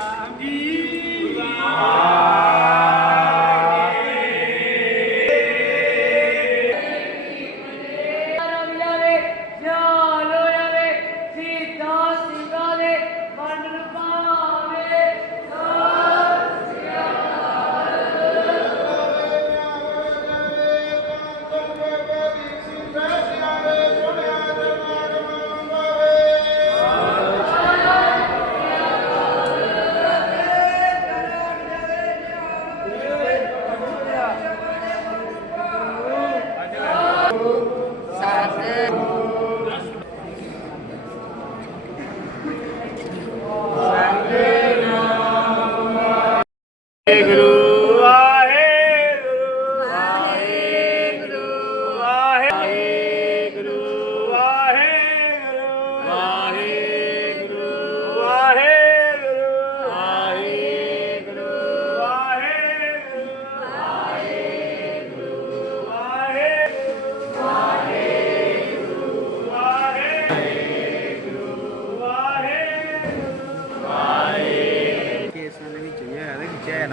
Amen. Hey,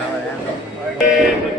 bueno.